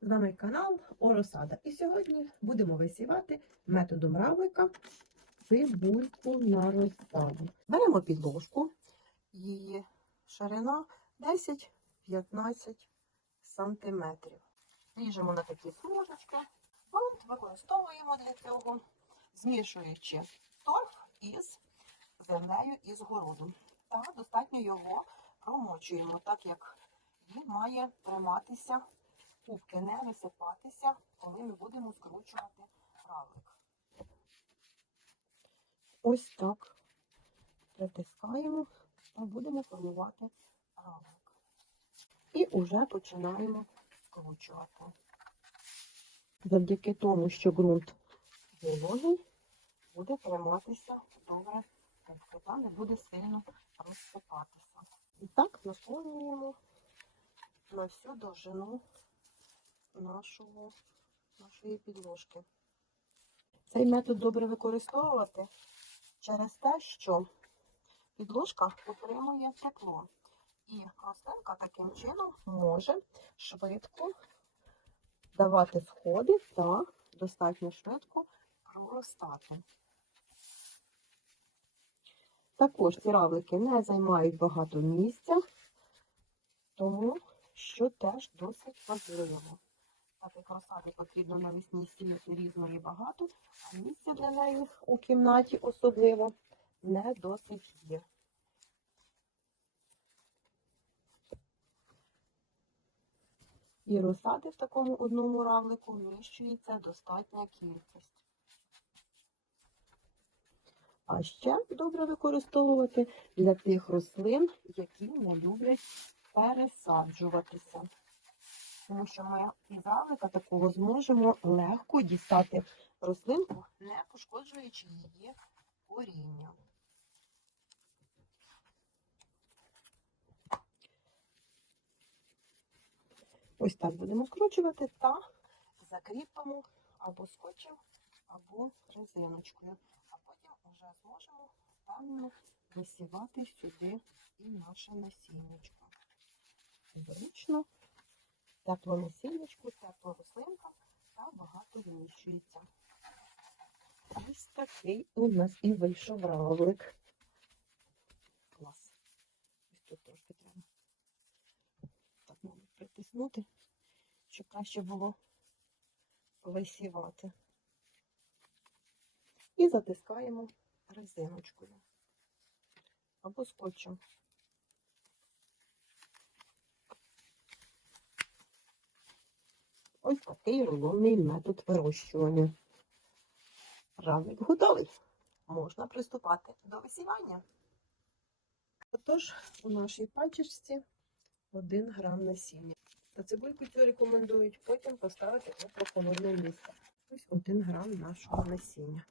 З вами канал Оросада. І сьогодні будемо висівати методом равлика цибульку на розсаду. Беремо підложку, її ширина 10-15 сантиметрів. Ріжемо на такі смужечки. Грунт використовуємо для цього, змішуючи торф із землею із городу. Та достатньо його промочуємо, так як він має триматися кубки, не висипатися, коли ми будемо скручувати равлик. Ось так притискаємо та будемо формувати равлик. І вже починаємо скручувати. Завдяки тому, що ґрунт вологий, буде триматися добре та не буде сильно розсипатися. І так наповнюємо на всю довжину нашого, нашої підложки. Цей метод добре використовувати через те, що підложка отримує тепло. І рослинка таким чином може швидко давати сходи та достатньо швидко проростати. Також ці равлики не займають багато місця, тому що теж досить важливо. Так як розсади потрібно навесні сіяти різної багато, а місця для неї у кімнаті особливо не досить є. І розсади в такому одному равлику вміщується достатня кількість. А ще добре використовувати для тих рослин, які не люблять пересаджуватися. Тому що ми із равлика такого зможемо легко дістати рослинку, не пошкоджуючи її коріння. Ось так будемо скручувати та закріпимо або скотчем, або резиночкою. А потім вже зможемо впевнено висівати сюди і наше насіннячко. Зручно, тепло насіннячку, тепла рослинка та багато вміщується. Ось такий у нас і вийшов равлик. Клас. Ось тут трошки треба так, мабуть, притиснути, щоб краще було висівати. І затискаємо резиночкою або скотчем. Ось такий рулонний метод вирощування. Равлик готовий. Можна приступати до висівання. Отож, у нашій пачечці 1 грам насіння. Та цибульку цю рекомендують потім поставити у прохолодне місце. Ось 1 грам нашого насіння.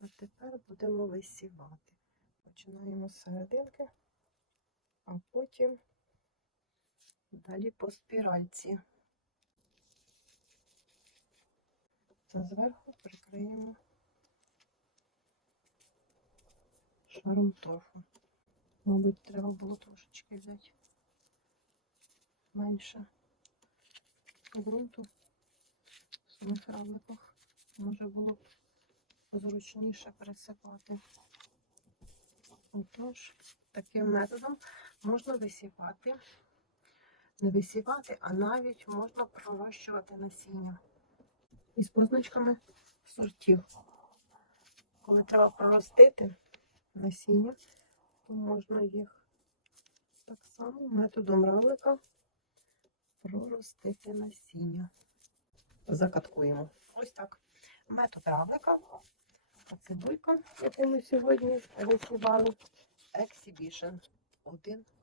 А тепер будемо висівати. Починаємо з серединки, а потім далі по спіральці. Це зверху прикриємо шаром торфу. Мабуть, треба було трошечки взяти менше ґрунту в самих равликах. Може було б зручніше пересипати. Отож, таким методом можна висівати, не висівати, а навіть можна пророщувати насіння із позначками сортів. Коли треба проростити насіння, то можна їх так само методом равлика проростити насіння. Закаткуємо. Ось так. Метод равлика. Цибулька, яку ми сьогодні висівали, Exhibition 1 грам.